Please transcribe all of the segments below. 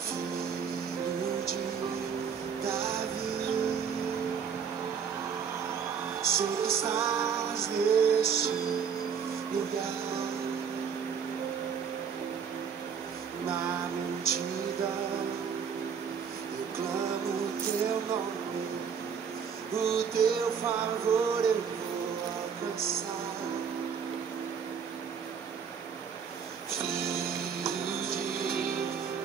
Filho de Davi, sei que estás neste lugar, na multidão eu clamo teu nome, o teu favor eu vou alcançar. Filho de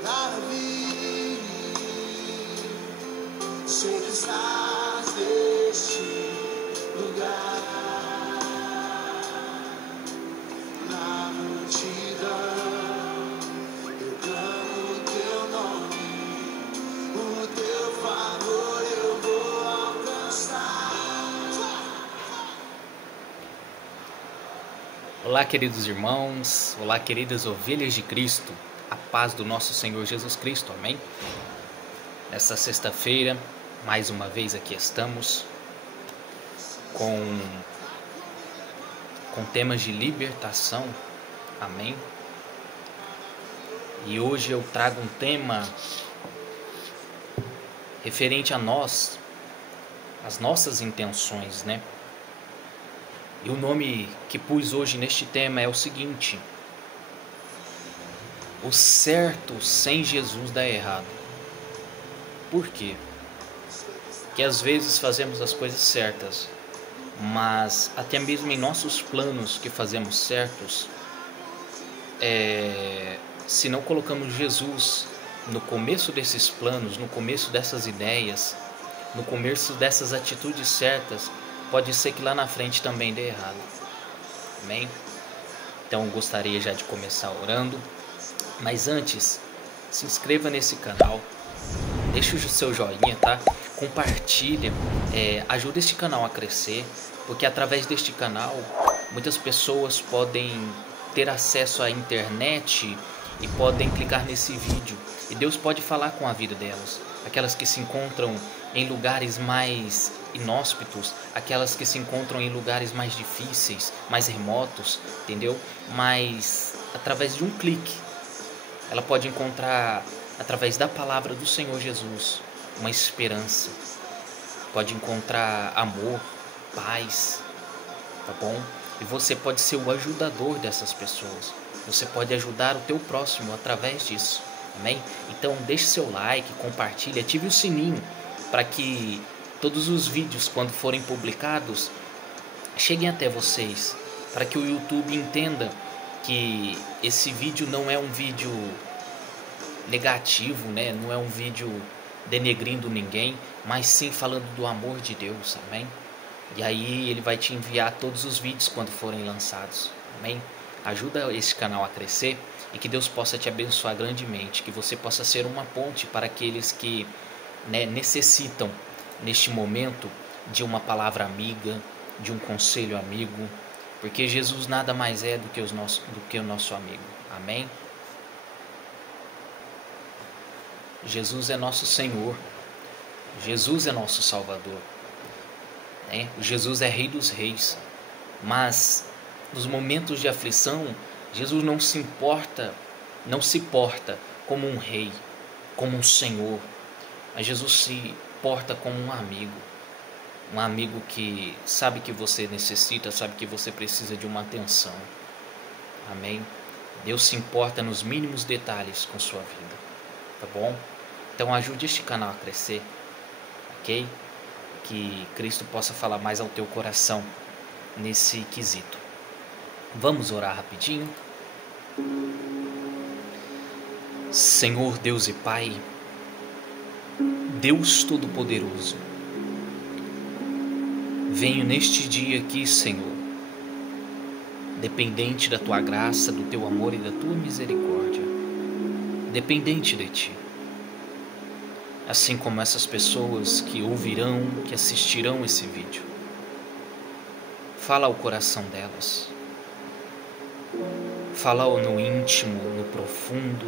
Davi, sei que estás neste lugar, na multidão eu clamo teu nome, o teu favor eu vou alcançar. Olá, queridos irmãos, olá, queridas ovelhas de Cristo, a paz do nosso Senhor Jesus Cristo, amém? Nessa sexta-feira, mais uma vez aqui estamos com temas de libertação, amém? E hoje eu trago um tema referente a nós, as nossas intenções, né? E o nome que pus hoje neste tema é o seguinte: o certo sem Jesus dá errado. Por quê? Porque às vezes fazemos as coisas certas, mas até mesmo em nossos planos que fazemos certos, se não colocamos Jesus no começo desses planos, no começo dessas ideias, no começo dessas atitudes certas, pode ser que lá na frente também dê errado. Amém? Então eu gostaria já de começar orando. Mas antes, se inscreva nesse canal. Deixa o seu joinha, tá? Compartilha. Ajuda este canal a crescer. Porque através deste canal, muitas pessoas podem ter acesso à internet e podem clicar nesse vídeo. E Deus pode falar com a vida delas. Aquelas que se encontram em lugares mais inóspitos, aquelas que se encontram em lugares mais difíceis, mais remotos, entendeu? Mas através de um clique, ela pode encontrar, através da palavra do Senhor Jesus, uma esperança. Pode encontrar amor, paz, tá bom? E você pode ser o ajudador dessas pessoas. Você pode ajudar o teu próximo através disso, amém? Então deixe seu like, compartilhe, ative o sininho para que todos os vídeos, quando forem publicados, cheguem até vocês, para que o YouTube entenda que esse vídeo não é um vídeo negativo, né? Não é um vídeo denegrindo ninguém, mas sim falando do amor de Deus, amém? E aí ele vai te enviar todos os vídeos quando forem lançados, amém? Ajuda esse canal a crescer e que Deus possa te abençoar grandemente, que você possa ser uma ponte para aqueles que, né, necessitam neste momento de uma palavra amiga, de um conselho amigo, porque Jesus nada mais é do que o nosso amigo, amém? Jesus é nosso Senhor, Jesus é nosso Salvador, né? Jesus é Rei dos Reis, mas nos momentos de aflição, Jesus não se porta como um rei, como um Senhor, mas Jesus se porta como um amigo que sabe que você necessita, sabe que você precisa de uma atenção, amém? Deus se importa nos mínimos detalhes com sua vida, tá bom? Então ajude este canal a crescer, ok? Que Cristo possa falar mais ao teu coração nesse quesito. Vamos orar rapidinho. Senhor Deus e Pai, Deus Todo-Poderoso, venho neste dia aqui, Senhor, dependente da Tua graça, do Teu amor e da Tua misericórdia, dependente de Ti. Assim como essas pessoas que ouvirão, que assistirão esse vídeo. Fala ao coração delas. Fala no íntimo, no profundo,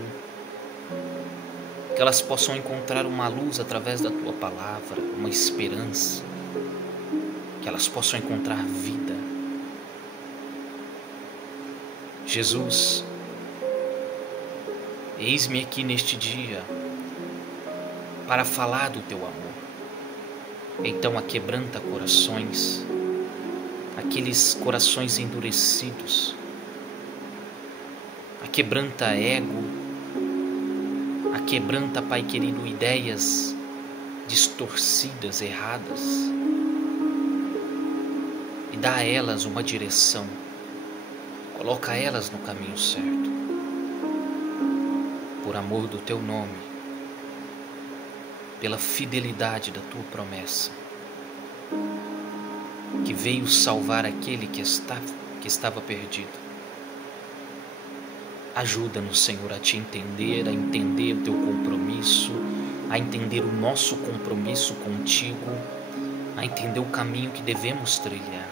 que elas possam encontrar uma luz através da Tua palavra, uma esperança, que elas possam encontrar vida. Jesus, eis-me aqui neste dia, para falar do teu amor. Então aquebranta corações, aqueles corações endurecidos, aquebranta ego, aquebranta, Pai querido, ideias distorcidas, erradas, e dá a elas uma direção, coloca elas no caminho certo, por amor do teu nome, pela fidelidade da tua promessa, que veio salvar aquele que estava perdido. Ajuda-nos, Senhor, a te entender, a entender o teu compromisso, a entender o nosso compromisso contigo, a entender o caminho que devemos trilhar.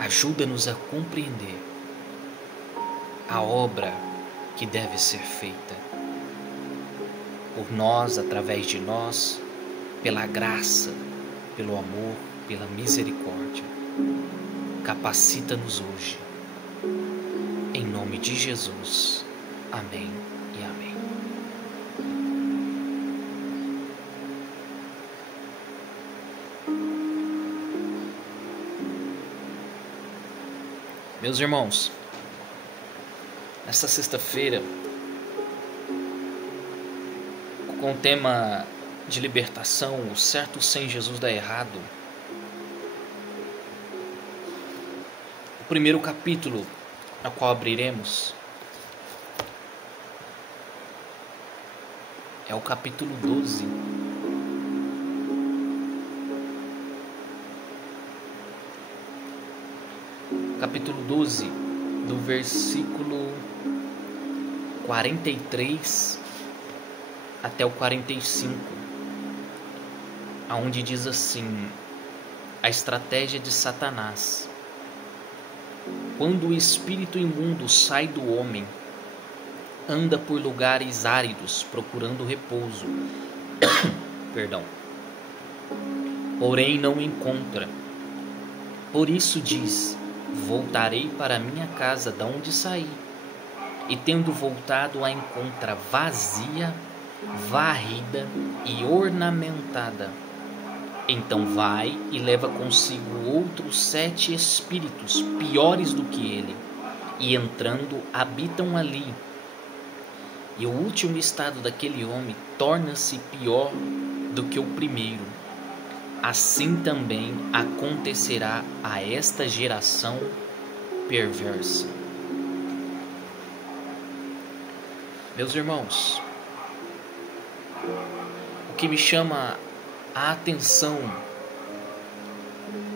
Ajuda-nos a compreender a obra que deve ser feita por nós, através de nós, pela graça, pelo amor, pela misericórdia. Capacita-nos hoje. Em nome de Jesus. Amém e amém. Meus irmãos, nesta sexta-feira, com o tema de libertação, o certo sem Jesus dá errado, o primeiro capítulo a qual abriremos é o capítulo 12. Capítulo 12, do versículo 43 até o 45, aonde diz assim: a estratégia de Satanás. Quando o espírito imundo sai do homem, anda por lugares áridos procurando repouso. Perdão. Porém não encontra. Por isso diz: voltarei para minha casa da onde saí. E tendo voltado, a encontra vazia, varrida e ornamentada. Então vai e leva consigo outros 7 espíritos piores do que ele, e entrando habitam ali. E o último estado daquele homem torna-se pior do que o primeiro. Assim também acontecerá a esta geração perversa. Meus irmãos, o que me chama a atenção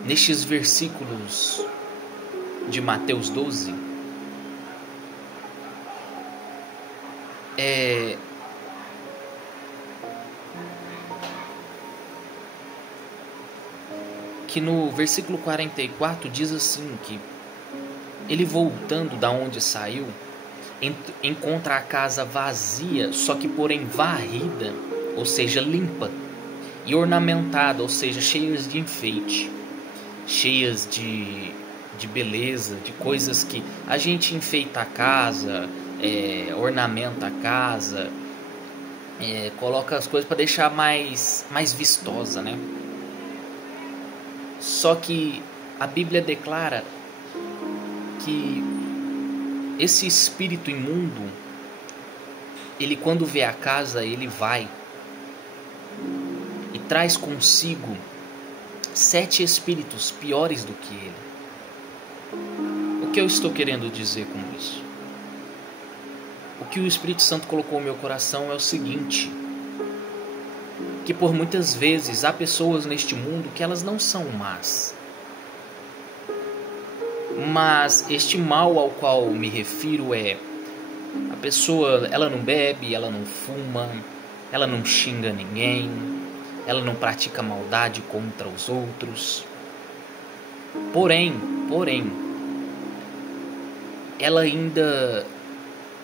nestes versículos de Mateus 12 é que no versículo 44 diz assim, que ele voltando da onde saiu, encontra a casa vazia, só que porém varrida, ou seja, limpa, e ornamentada, ou seja, cheias de enfeite, cheias de beleza, de coisas que a gente enfeita a casa, ornamenta a casa, coloca as coisas para deixar mais vistosa, né? Só que a Bíblia declara que esse espírito imundo, ele quando vê a casa, ele vai e traz consigo 7 espíritos piores do que ele. O que eu estou querendo dizer com isso? O que o Espírito Santo colocou no meu coração é o seguinte: que por muitas vezes há pessoas neste mundo que elas não são más, mas este mal ao qual me refiro é: a pessoa, ela não bebe, ela não fuma, ela não xinga ninguém, ela não pratica maldade contra os outros. Porém, ela ainda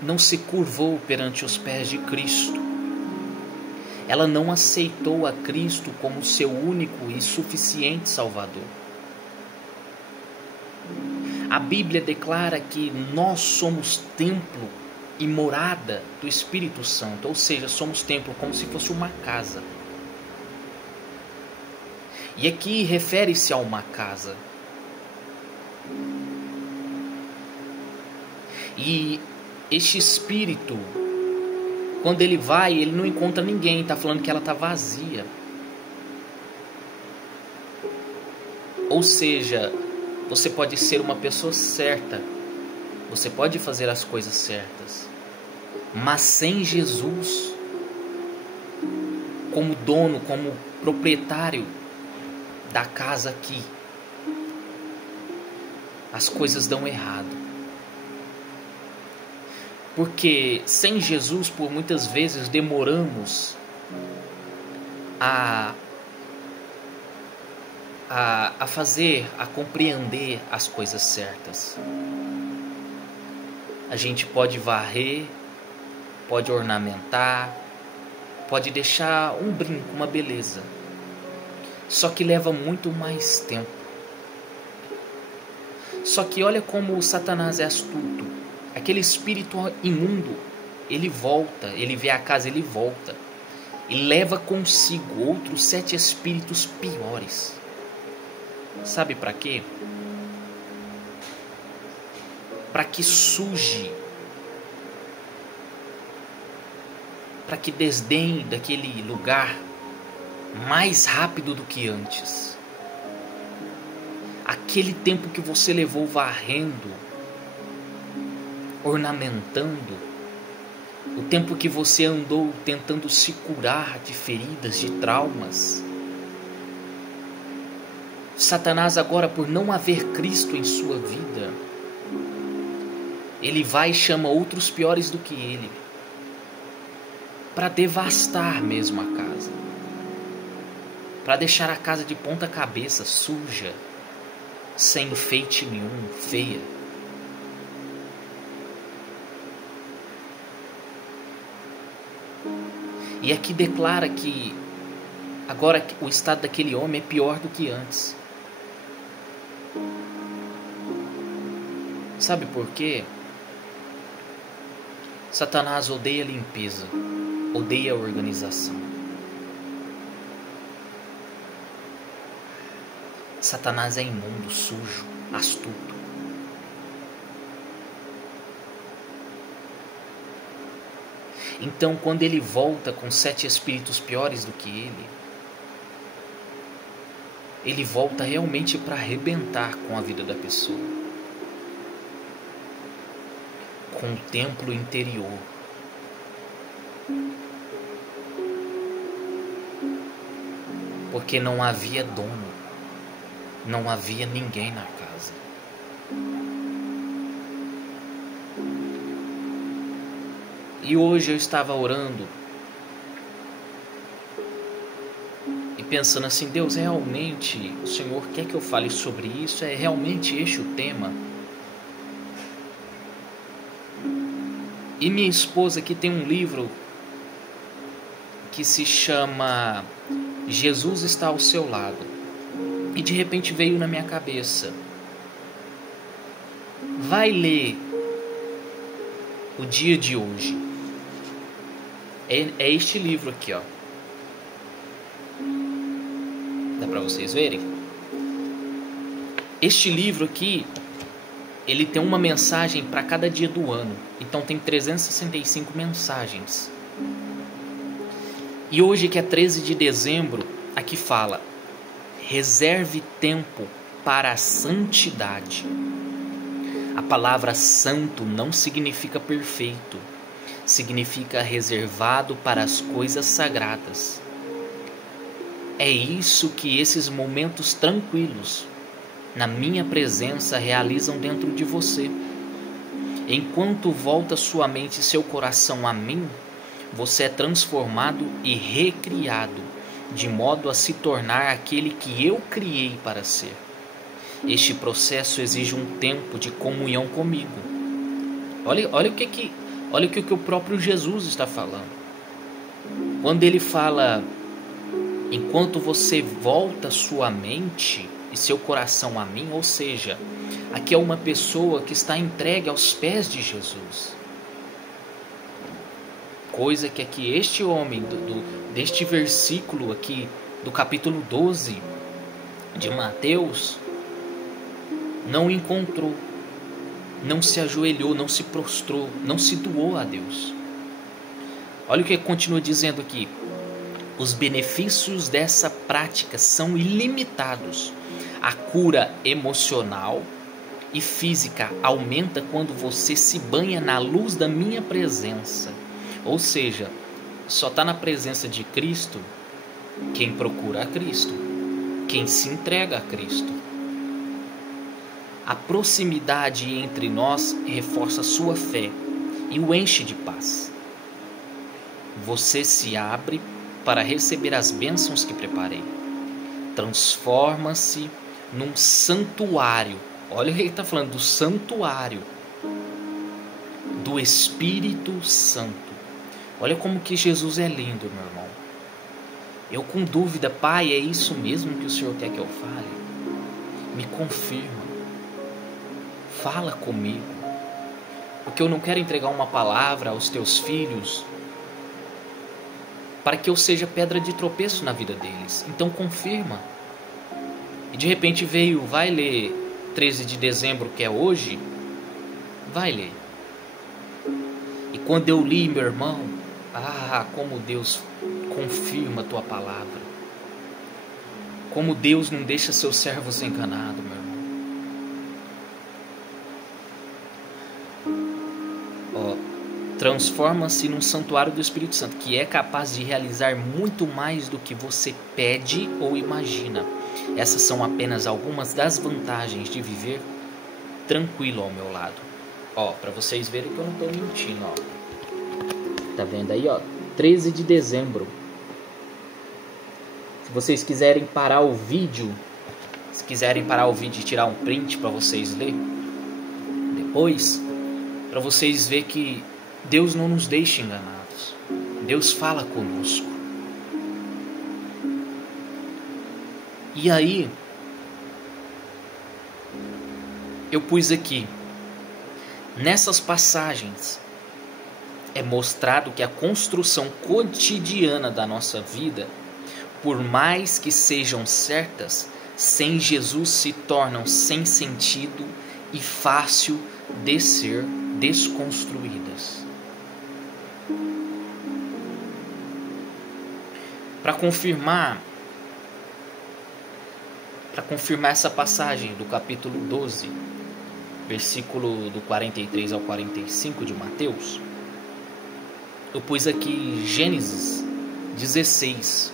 não se curvou perante os pés de Cristo. Ela não aceitou a Cristo como seu único e suficiente Salvador. A Bíblia declara que nós somos templo e morada do Espírito Santo, ou seja, somos templo como se fosse uma casa. E aqui refere-se a uma casa. E este Espírito, quando ele vai, ele não encontra ninguém, está falando que ela está vazia. Ou seja, você pode ser uma pessoa certa, você pode fazer as coisas certas, mas sem Jesus como dono, como proprietário da casa aqui, as coisas dão errado. Porque sem Jesus, por muitas vezes, demoramos a fazer, a compreender as coisas certas. A gente pode varrer, pode ornamentar, pode deixar um brinco, uma beleza. Só que leva muito mais tempo. Só que olha como o Satanás é astuto. Aquele espírito imundo, ele volta, ele vê a casa, ele volta. E leva consigo outros 7 espíritos piores. Sabe para quê? Para que suje, para que desdenhe daquele lugar mais rápido do que antes. Aquele tempo que você levou varrendo, ornamentando, o tempo que você andou tentando se curar de feridas, de traumas. Satanás agora, por não haver Cristo em sua vida, ele vai e chama outros piores do que ele, para devastar mesmo a casa, para deixar a casa de ponta cabeça, suja, sem enfeite nenhum, feia. E aqui declara que agora o estado daquele homem é pior do que antes. Sabe por quê? Satanás odeia a limpeza, odeia a organização. Satanás é imundo, sujo, astuto. Então, quando ele volta com 7 espíritos piores do que ele volta realmente para arrebentar com a vida da pessoa, com o templo interior. Porque não havia dono, não havia ninguém na casa. E hoje eu estava orando e pensando assim: Deus, realmente o Senhor quer que eu fale sobre isso? É realmente este o tema? E minha esposa aqui tem um livro que se chama Jesus Está ao Seu Lado. E de repente veio na minha cabeça: vai ler o dia de hoje. É este livro aqui, ó. Dá para vocês verem? Este livro aqui, ele tem uma mensagem para cada dia do ano. Então tem 365 mensagens. E hoje, que é 13 de dezembro, aqui fala: reserve tempo para a santidade. A palavra santo não significa perfeito, significa reservado para as coisas sagradas. É isso que esses momentos tranquilos, na minha presença, realizam dentro de você. Enquanto volta sua mente e seu coração a mim, você é transformado e recriado, de modo a se tornar aquele que eu criei para ser. Este processo exige um tempo de comunhão comigo. Olha o que o próprio Jesus está falando. Quando ele fala: enquanto você volta sua mente e seu coração a mim, ou seja, aqui é uma pessoa que está entregue aos pés de Jesus. coisa que é que este homem, deste versículo aqui, do capítulo 12 de Mateus, não encontrou, não se ajoelhou, não se prostrou, não se doou a Deus. Olha o que continua dizendo aqui. Os benefícios dessa prática são ilimitados. A cura emocional e física aumenta quando você se banha na luz da minha presença. Ou seja, só está na presença de Cristo quem procura a Cristo, quem se entrega a Cristo. A proximidade entre nós reforça sua fé e o enche de paz. Você se abre para receber as bênçãos que preparei. Transforma-se num santuário. Olha o que ele está falando, do santuário do Espírito Santo. Olha como que Jesus é lindo, meu irmão. Eu com dúvida, Pai, é isso mesmo que o Senhor quer que eu fale? Me confirma. Fala comigo. Porque eu não quero entregar uma palavra aos teus filhos para que eu seja pedra de tropeço na vida deles. Então confirma. E de repente veio, vai ler 13 de dezembro, que é hoje, vai ler. E quando eu li, meu irmão, como Deus confirma a tua palavra. Como Deus não deixa seus servos enganados, meu irmão. Transforma-se num santuário do Espírito Santo, que é capaz de realizar muito mais do que você pede ou imagina. Essas são apenas algumas das vantagens de viver tranquilo ao meu lado. Para vocês verem que eu não estou mentindo, Tá vendo aí, 13 de dezembro. Se vocês quiserem parar o vídeo, e tirar um print para vocês ler depois, para vocês verem que Deus não nos deixa enganados. Deus fala conosco. E aí, eu pus aqui, nessas passagens, é mostrado que a construção cotidiana da nossa vida, por mais que sejam certas, sem Jesus se tornam sem sentido e fácil de ser desconstruídas. Para confirmar essa passagem do capítulo 12, versículo do 43 ao 45 de Mateus, eu pus aqui Gênesis 16,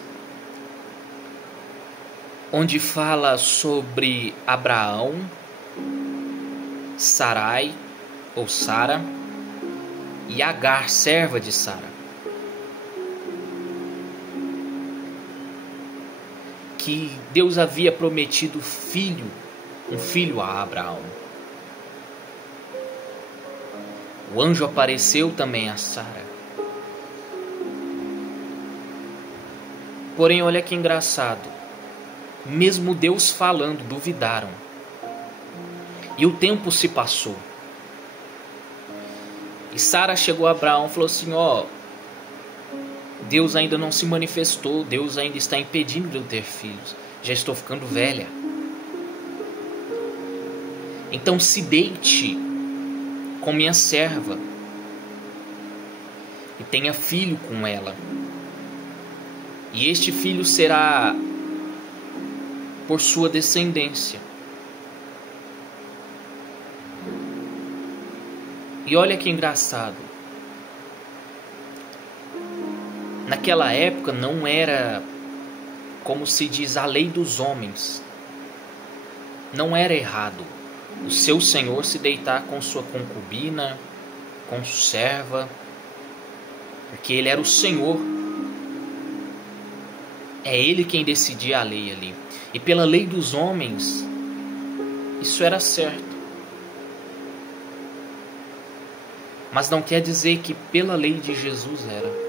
onde fala sobre Abraão, Sarai, ou Sara, e Agar, serva de Sara. Que Deus havia prometido um filho a Abraão. O anjo apareceu também a Sara. Porém, olha que engraçado. Mesmo Deus falando, duvidaram. E o tempo se passou. E Sara chegou a Abraão e falou assim, Deus ainda não se manifestou, Deus ainda está impedindo de eu ter filhos. Já estou ficando velha. Então se deite com minha serva e tenha filho com ela. E este filho será por sua descendência. E olha que engraçado. Naquela época não era, como se diz, a lei dos homens. Não era errado o seu senhor se deitar com sua concubina, com serva, porque ele era o senhor. É ele quem decidia a lei ali. E pela lei dos homens, isso era certo. Mas não quer dizer que pela lei de Jesus era.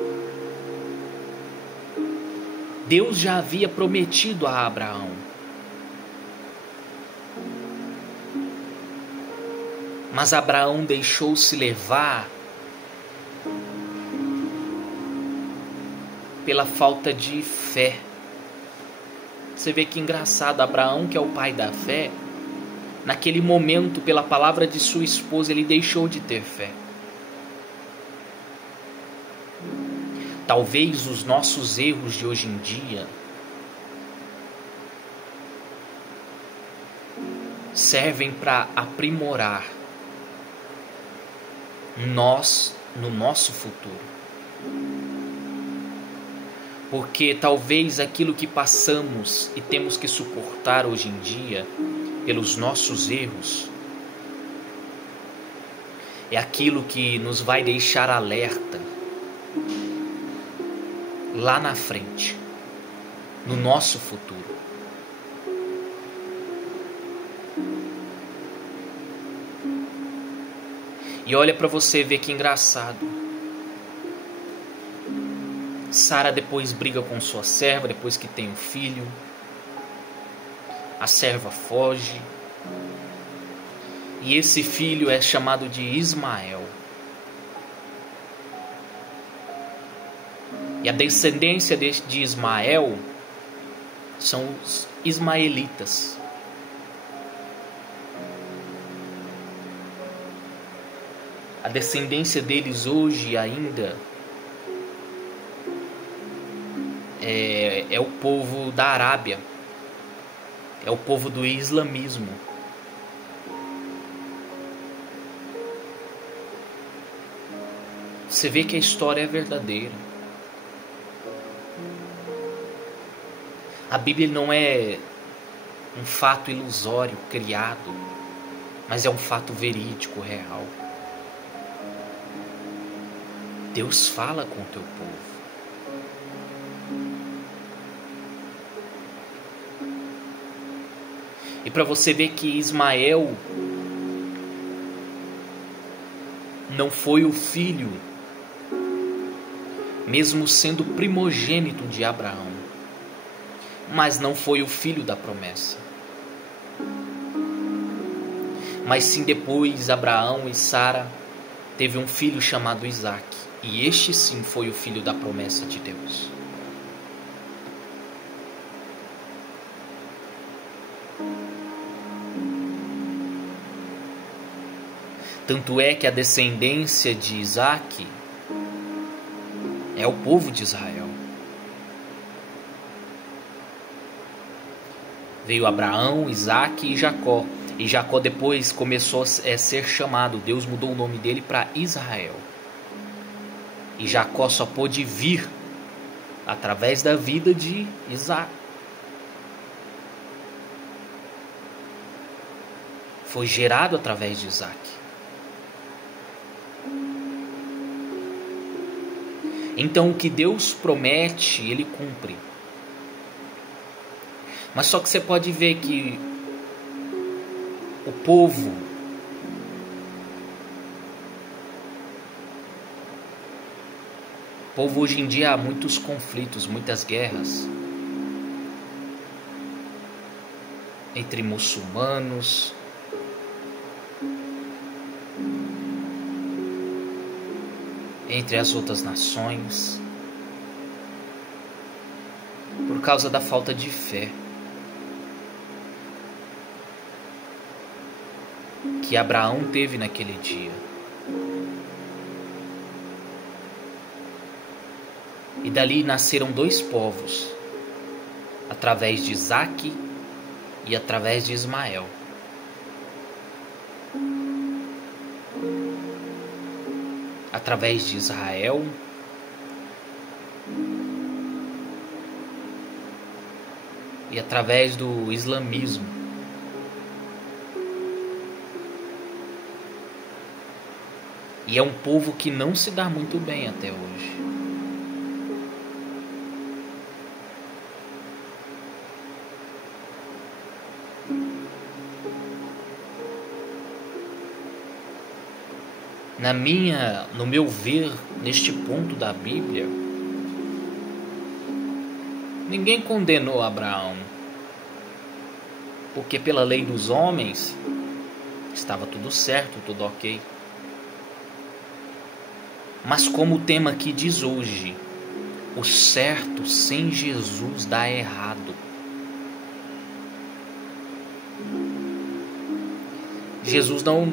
Deus já havia prometido a Abraão. Mas Abraão deixou-se levar pela falta de fé. Você vê que engraçado, Abraão, que é o pai da fé, naquele momento, pela palavra de sua esposa, ele deixou de ter fé. Talvez os nossos erros de hoje em dia servem para aprimorar nós no nosso futuro. Porque talvez aquilo que passamos e temos que suportar hoje em dia, pelos nossos erros, é aquilo que nos vai deixar alerta lá na frente, no nosso futuro. E olha para você ver que engraçado. Sara depois briga com sua serva, depois que tem um filho. A serva foge. E esse filho é chamado de Ismael. E a descendência de Ismael são os ismaelitas. A descendência deles hoje ainda é o povo da Arábia, é o povo do islamismo. Você vê que a história é verdadeira. A Bíblia não é um fato ilusório, criado, mas é um fato verídico, real. Deus fala com o teu povo. E para você ver que Ismael não foi o filho, mesmo sendo primogênito de Abraão, mas não foi o filho da promessa. Mas sim, depois Abraão e Sara teve um filho chamado Isaque, e este sim foi o filho da promessa de Deus. Tanto é que a descendência de Isaque é o povo de Israel. Veio Abraão, Isaque e Jacó. E Jacó depois começou a ser chamado. Deus mudou o nome dele para Israel. E Jacó só pôde vir através da vida de Isaac. Foi gerado através de Isaac. Então o que Deus promete, Ele cumpre. Mas só que você pode ver que o povo hoje em dia há muitos conflitos, muitas guerras entre muçulmanos, entre as outras nações, por causa da falta de fé que Abraão teve naquele dia. E dali nasceram dois povos, através de Isaque e através de Ismael. Através de Israel e através do islamismo. E é um povo que não se dá muito bem até hoje. No meu ver, neste ponto da Bíblia, ninguém condenou Abraão, porque pela lei dos homens estava tudo certo, tudo ok. Mas como o tema aqui diz hoje, O certo sem Jesus dá errado. Jesus não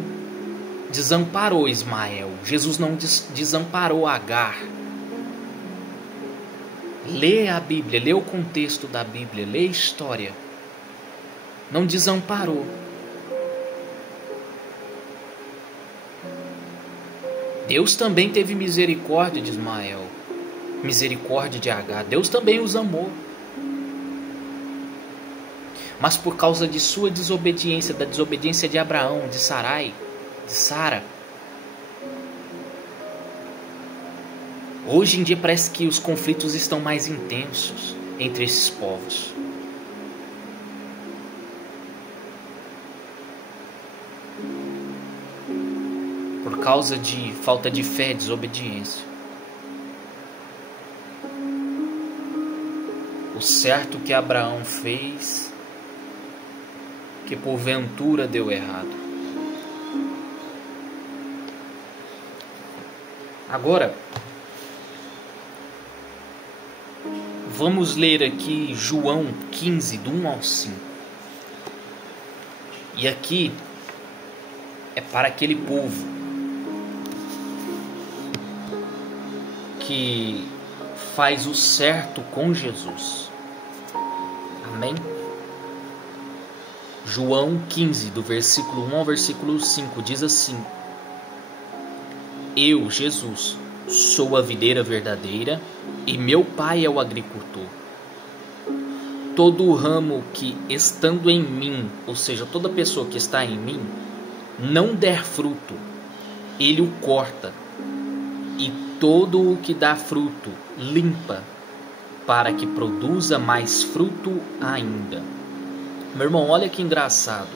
desamparou Ismael. Jesus não desamparou Agar. Lê a Bíblia, lê o contexto da Bíblia, lê a história. Não desamparou. Deus também teve misericórdia de Ismael, misericórdia de Agar. Deus também os amou. Mas por causa de sua desobediência, da desobediência de Abraão, de Sarai, de Sara, hoje em dia parece que os conflitos estão mais intensos entre esses povos. Por causa de falta de fé, desobediência. O certo que Abraão fez, que porventura deu errado. Agora, vamos ler aqui João 15, do 1 ao 5. E aqui é para aquele povo que faz o certo com Jesus. Amém? João 15, do versículo 1 ao versículo 5, diz assim: Eu, Jesus, sou a videira verdadeira e meu Pai é o agricultor. Todo ramo que, estando em mim, ou seja, toda pessoa que está em mim, não der fruto, ele o corta, e todo o que dá fruto, limpa, para que produza mais fruto ainda. Meu irmão, olha que engraçado.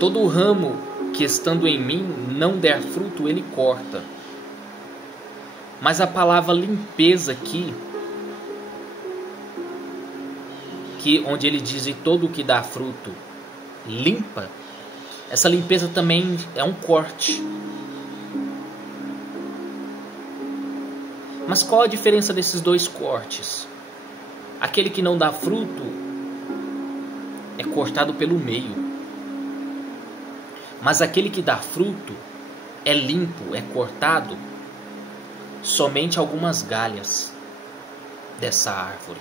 Todo ramo que, estando em mim, não der fruto, ele corta. Mas a palavra limpeza aqui, onde ele diz: e todo o que dá fruto limpa, essa limpeza também é um corte. Mas qual a diferença desses dois cortes? Aquele que não dá fruto é cortado pelo meio, mas aquele que dá fruto é limpo, é cortado somente algumas galhas dessa árvore,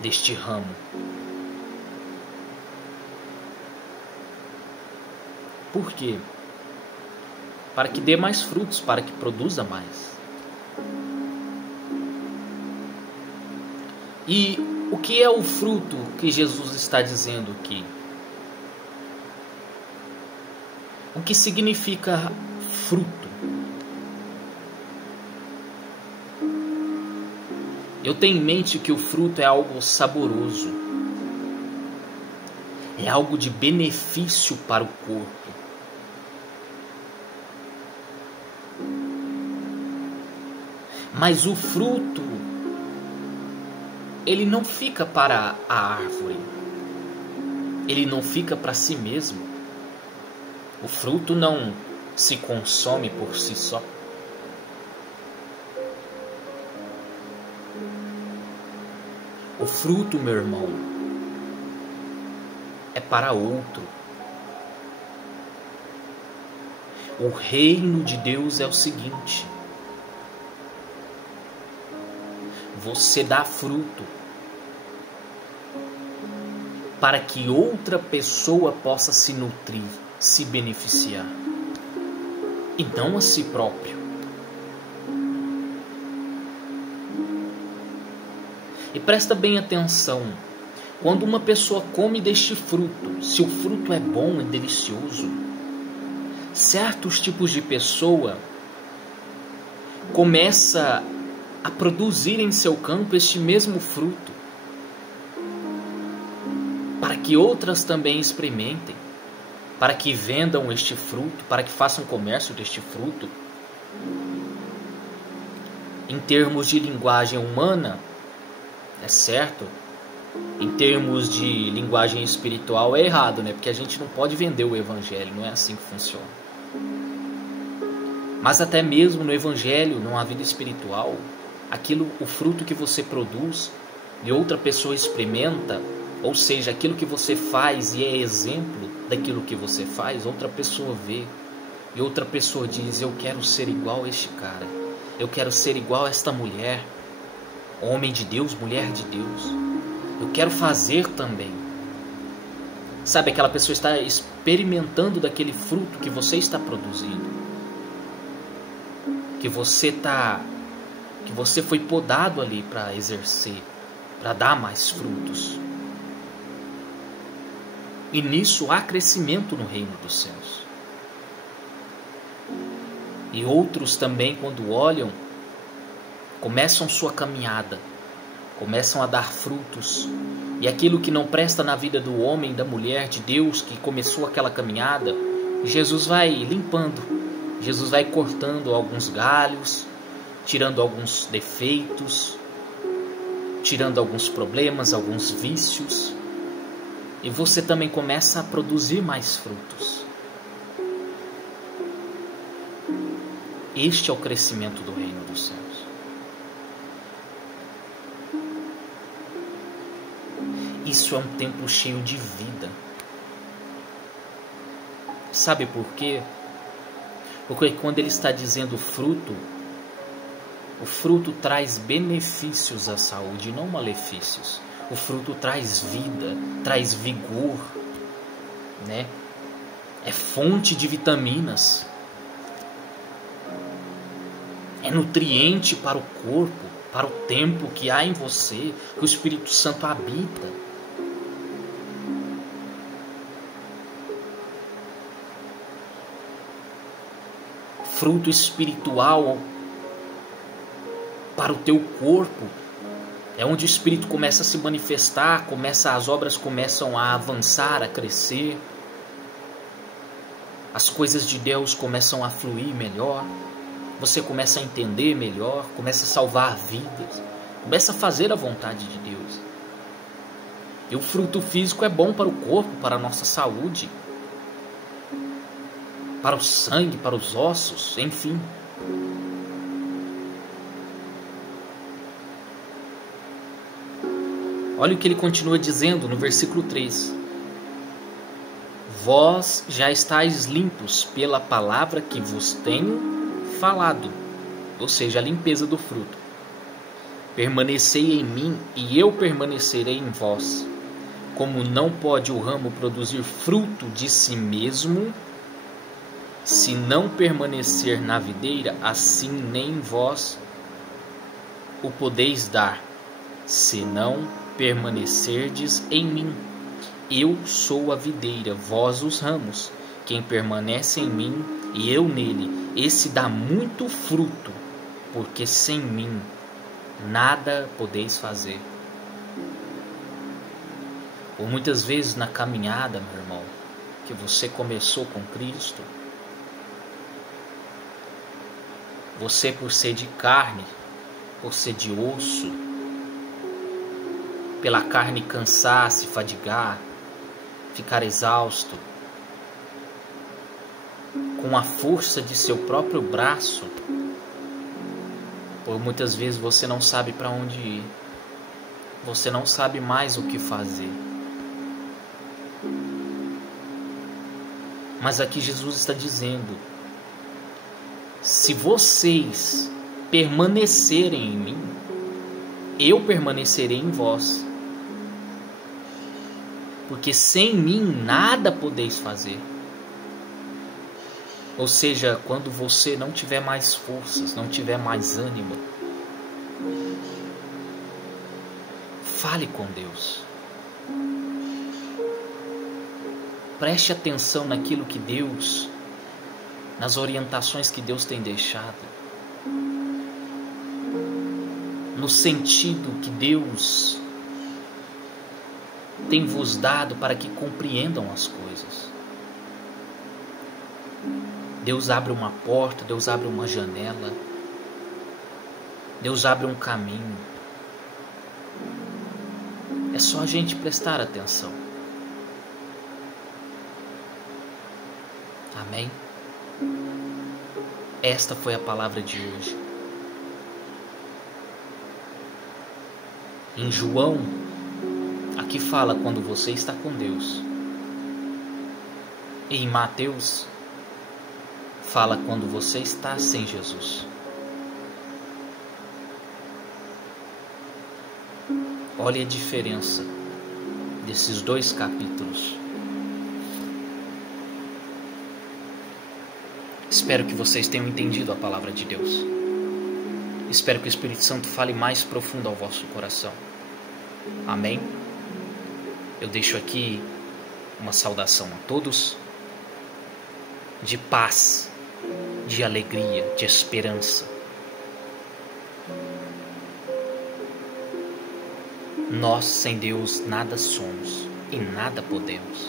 deste ramo. Por quê? Para que dê mais frutos, para que produza mais. E o que é o fruto que Jesus está dizendo aqui? O que significa fruto? Eu tenho em mente que o fruto é algo saboroso, é algo de benefício para o corpo. Mas o fruto, ele não fica para a árvore, ele não fica para si mesmo. O fruto não se consome por si só. O fruto, meu irmão, é para outro. O reino de Deus é o seguinte: você dá fruto para que outra pessoa possa se nutrir, se beneficiar, e não a si próprio. E presta bem atenção, quando uma pessoa come deste fruto, se o fruto é bom e delicioso, certos tipos de pessoa começa a produzir em seu campo este mesmo fruto, para que outras também experimentem, para que vendam este fruto, para que façam comércio deste fruto. Em termos de linguagem humana, é certo. Em termos de linguagem espiritual, é errado, né? Porque a gente não pode vender o evangelho, não é assim que funciona. Mas até mesmo no evangelho, numa vida espiritual, o fruto que você produz e outra pessoa experimenta, ou seja, aquilo que você faz e é exemplo daquilo que você faz, outra pessoa vê e outra pessoa diz: eu quero ser igual a este cara, eu quero ser igual a esta mulher, homem de Deus, mulher de Deus, eu quero fazer também. Sabe, aquela pessoa está experimentando daquele fruto que você está produzindo, que você foi podado ali para exercer, para dar mais frutos. E nisso há crescimento no reino dos céus. E outros também, quando olham, começam sua caminhada, começam a dar frutos. E aquilo que não presta na vida do homem, da mulher, de Deus, que começou aquela caminhada, Jesus vai limpando. Jesus vai cortando alguns galhos, tirando alguns defeitos, tirando alguns problemas, alguns vícios. E você também começa a produzir mais frutos. Este é o crescimento do reino dos céus. Isso é um templo cheio de vida. Sabe por quê? Porque quando ele está dizendo fruto, o fruto traz benefícios à saúde, não malefícios. O fruto traz vida, traz vigor, né? É fonte de vitaminas. É nutriente para o corpo, para o templo que há em você, que o Espírito Santo habita. Fruto espiritual para o teu corpo. É onde o Espírito começa a se manifestar, as obras começam a avançar, a crescer. As coisas de Deus começam a fluir melhor. Você começa a entender melhor, começa a salvar vidas, começa a fazer a vontade de Deus. E o fruto físico é bom para o corpo, para a nossa saúde, para o sangue, para os ossos, enfim. Olha o que ele continua dizendo no versículo 3. Vós já estáis limpos pela palavra que vos tenho falado, ou seja, a limpeza do fruto. Permanecei em mim e eu permanecerei em vós. Como não pode o ramo produzir fruto de si mesmo, se não permanecer na videira, assim nem vós o podeis dar, se não permanecerdes em mim. Eu sou a videira, vós os ramos. Quem permanece em mim e eu nele, esse dá muito fruto, porque sem mim nada podeis fazer. Ou muitas vezes na caminhada, meu irmão, que você começou com Cristo, você, por ser de carne, por ser de osso, pela carne cansar, se fadigar, ficar exausto, com a força de seu próprio braço, por muitas vezes você não sabe para onde ir, você não sabe mais o que fazer. Mas aqui Jesus está dizendo: se vocês permanecerem em mim, eu permanecerei em vós. Porque sem mim nada podeis fazer. Ou seja, quando você não tiver mais forças, não tiver mais ânimo, fale com Deus. Preste atenção naquilo que Deus, nas orientações que Deus tem deixado, no sentido que Deus tem vos dado para que compreendam as coisas. Deus abre uma porta, Deus abre uma janela, Deus abre um caminho. É só a gente prestar atenção. Amém? Esta foi a palavra de hoje. Em João, aqui fala quando você está com Deus. E em Mateus, fala quando você está sem Jesus. Olha a diferença desses dois capítulos. Espero que vocês tenham entendido a palavra de Deus. Espero que o Espírito Santo fale mais profundo ao vosso coração. Amém? Eu deixo aqui uma saudação a todos, de paz, de alegria, de esperança. Nós sem Deus nada somos e nada podemos.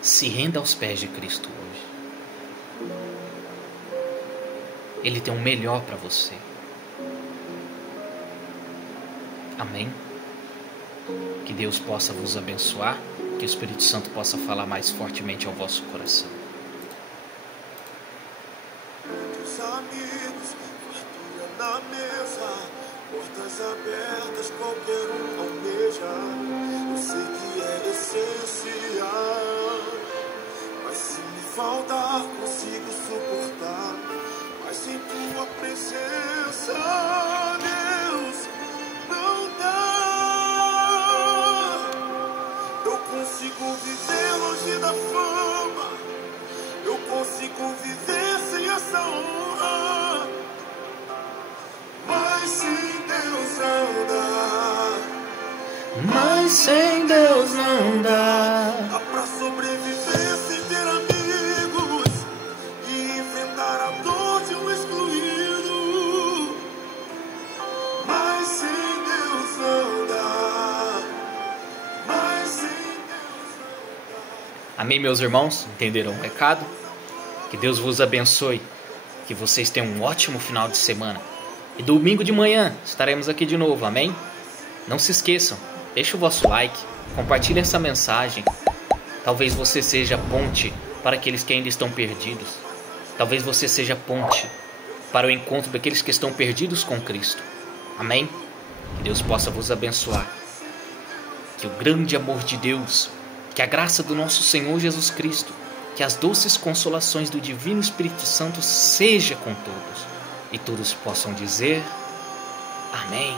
Se renda aos pés de Cristo hoje. Ele tem o melhor para você. Amém? Que Deus possa vos abençoar, que o Espírito Santo possa falar mais fortemente ao vosso coração. Os amigos, fartura na mesa, portas abertas, qualquer um almeja. Eu sei que é essencial, mas se me faltar, consigo suportar. Mas sem tua presença, Deus, não dá. Eu consigo viver longe da fama, eu consigo viver sem essa honra, mas sem Deus não dá. Mas sem Deus não dá. Dá pra sobreviver sem ter amigos e enfrentar a dor de um excluído, mas sem Deus não dá. Mas sem Deus não dá. Amém, meus irmãos? Entenderam o recado? Que Deus vos abençoe. Que vocês tenham um ótimo final de semana. E domingo de manhã estaremos aqui de novo, amém? Não se esqueçam, deixe o vosso like, compartilhe essa mensagem. Talvez você seja ponte para aqueles que ainda estão perdidos. Talvez você seja ponte para o encontro daqueles que estão perdidos com Cristo. Amém? Que Deus possa vos abençoar. Que o grande amor de Deus, que a graça do nosso Senhor Jesus Cristo, que as doces consolações do Divino Espírito Santo seja com todos. E todos possam dizer: Amém.